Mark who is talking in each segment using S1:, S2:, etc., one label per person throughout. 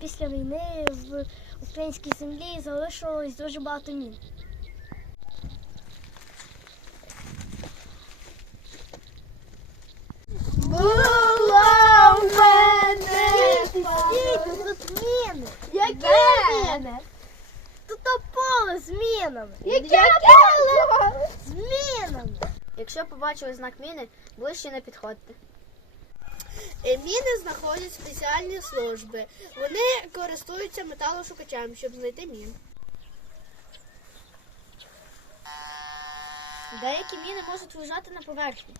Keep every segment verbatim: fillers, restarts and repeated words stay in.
S1: після війни в українській землі залишилось дуже багато мін.
S2: Була в мене!
S1: Тут міни!
S2: Які міни?
S1: Тут то поле з мінами!
S2: Яке поле?
S1: З мінами!
S3: Якщо побачили знак міни, ближче не підходьте.
S2: Міни знаходять спеціальні служби. Вони користуються металошукачем, щоб знайти міни.
S3: Деякі міни можуть лежати на поверхні.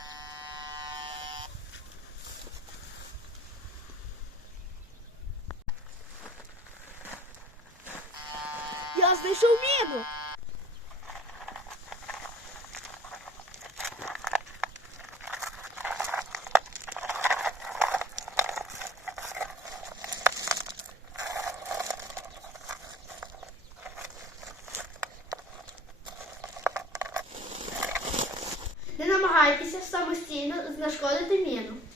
S2: Я знайшов міну! Не намагайтеся самостійно знешкодити міну.